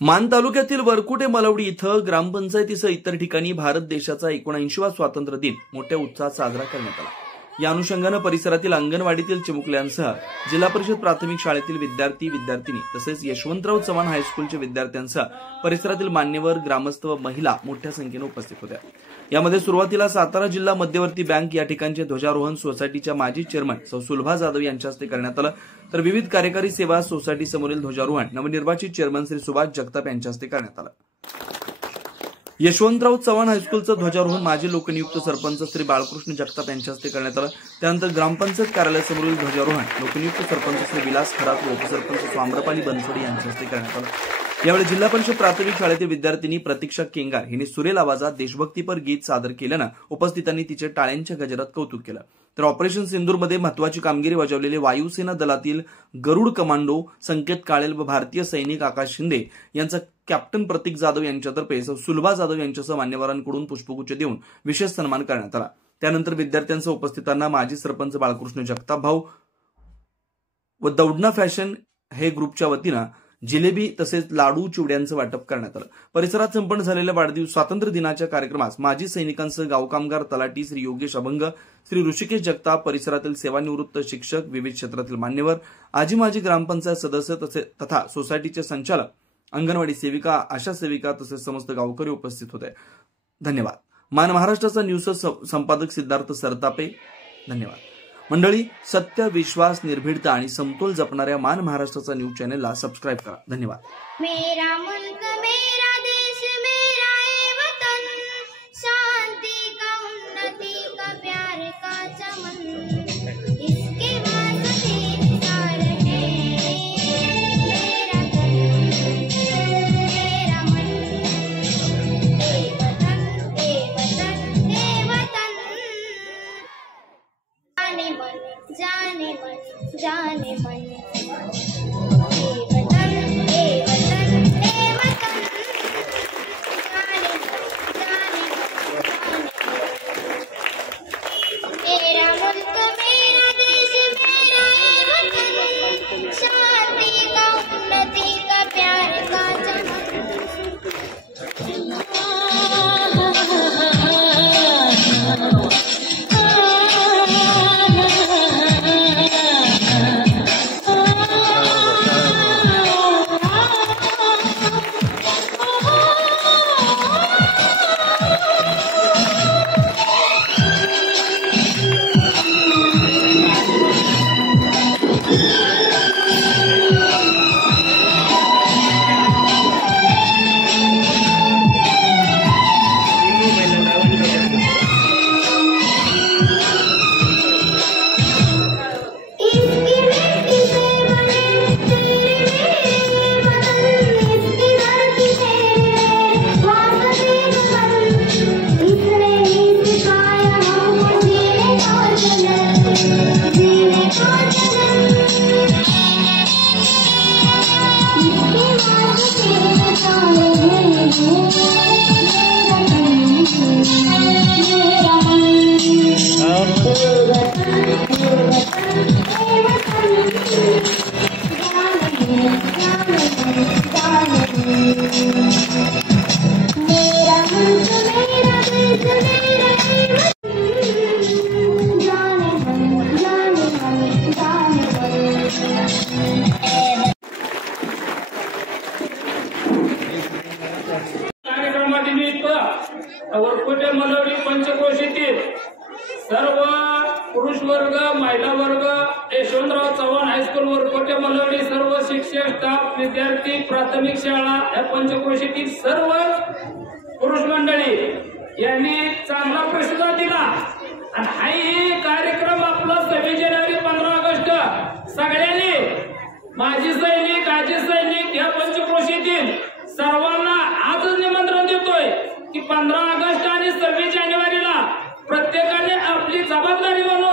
मान तालुक्यातील वरकुटे मलवडी इथं ग्रामपंचायतीसह इतर ठिकाणी भारत देशाचा 79वा स्वातंत्र्य दिन मोठ्या उत्साहात साजरा करण्यात आला। या अनुषंगाने परिसरातील अंगणवाडीतील चिमुकल्यांसह जिल्हा परिषद प्राथमिक शाळेतील विद्यार्थी-विद्यार्थिनी तसेच यशवंतराव चव्हाण हायस्कूलच्या विद्यार्थ्यांसह परिसरातील मान्यवर, ग्रामस्थ व महिला मोठ्या संख्येने उपस्थित होत्या। यामध्ये सुरुवातीला सातारा जिल्हा मध्यवर्ती बँक या ठिकाणचे ध्वजारोहण सोसायटीच्या माजी चेअरमन सौ सुलभा जाधव यांच्या हस्ते करण्यात आलं, तर विविध कार्यकारी सेवा सोसायटी समोरील ध्वजारोहण नवनिर्वाचित चेअरमन श्री सुभाष जगताप यांच्या हस्ते करण्यात आलं। यशवंतराव चव्हाण हायस्कूलचं ध्वजारोहण माजी लोकनियुक्त सरपंच श्री बाळकृष्ण जगताप यांच्या हस्ते करण्यात आलं। त्यानंतर ग्रामपंचायत कार्यालयासमोरील ध्वजारोहण लोकनियुक्त सरपंच श्री विलास खरात व उपसरपंच स्वाम्रपाली बनसोडे यांच्या हस्ते करण्यात आलं। यावेळी जिल्हा परिषद प्राथमिक शाळेतील विद्यार्थिनी प्रतीक्षा केंगार हिने सुरेल आवाजात देशभक्तीपर गीत सादर केल्यानं उपस्थितांनी तिचे टाळ्यांच्या गजरात कौतुक केलं। तर ऑपरेशन सिंदूरमध्ये महत्वाची कामगिरी बजावलेले वायुसेना दलातील गरुड कमांडो संकेत काळेल व भारतीय सैनिक आकाश शिंदे यांचा कॅप्टन प्रतीक जाधव यांच्यातर्फे सुलभा जाधव यांच्यासह मान्यवरांकडून पुष्पगुच्छ देऊन विशेष सन्मान करण्यात आला। त्यानंतर विद्यार्थ्यांसह उपस्थितांना माजी सरपंच बाळकृष्ण जगताप भाऊ व दौडना फॅशन हे ग्रुपच्या वतीनं जिलेबी तसेच लाडू चिवड्यांचं वाटप करण्यात आलं। परिसरात संपन्न झालेल्या वाढदिवस स्वातंत्र्य दिनाच्या कार्यक्रमास माजी सैनिकांसह गाव कामगार तलाठी श्री योगेश अभंग, श्री ऋषिकेश जगताप, परिसरातील सेवानिवृत्त शिक्षक, विविध क्षेत्रातील मान्यवर, आजी माजी ग्रामपंचायत सदस्य तथा सोसायटीचे संचालक, अंगणवाडी सेविका, आशा सेविका तसेच समस्त गावकरी उपस्थित होते। धन्यवाद। मान महाराष्ट्राचा न्यूज संपादक सिद्धार्थ सरतापे। धन्यवाद मंडळी। सत्य, विश्वास, निर्भीडता आणि समतोल जपणाऱ्या मान महाराष्ट्राचा न्यूज चॅनलला सबस्क्राइब करा। धन्यवाद। मेरा मुल्क मेरा देश मेरा ये वतन, शांति का उन्नति का प्यार का चमन, इसके वास्ते इंतजार है मेरा तन मेरा मन, ए वतन ए वतन ए वतन, जाने मन जाने मन ए वतन ए वतन ए वतन, जाने मन जाने मन, मेरा मुल्क मेरा देश मेरा ये वतन, शांति का उन्नति का प्यार का चमन। वरकुटे मलवडी पंचक्रोशीतील सर्व पुरुष वर्ग, महिला वर्ग, यशवंतराव चव्हाण हायस्कूल वरकुटे मलवडी सर्व शिक्षक, स्टाफ, विद्यार्थी, प्राथमिक शाळा या पंचक्रोशीतील सर्व पुरुष मंडळी यांनी चांगला प्रतिसाद दिला आणि हाही कार्यक्रम आपला 26 जानेवारी 15 ऑगस्ट सगळ्यांनी माजी सैनिक, आजी सैनिक या पंचक्रोशीतील सर्वांना आजच निमंत्रण देतोय की 15 ऑगस्ट आणि 26 जानेवारीला प्रत्येकाने आपली जबाबदारी म्हणून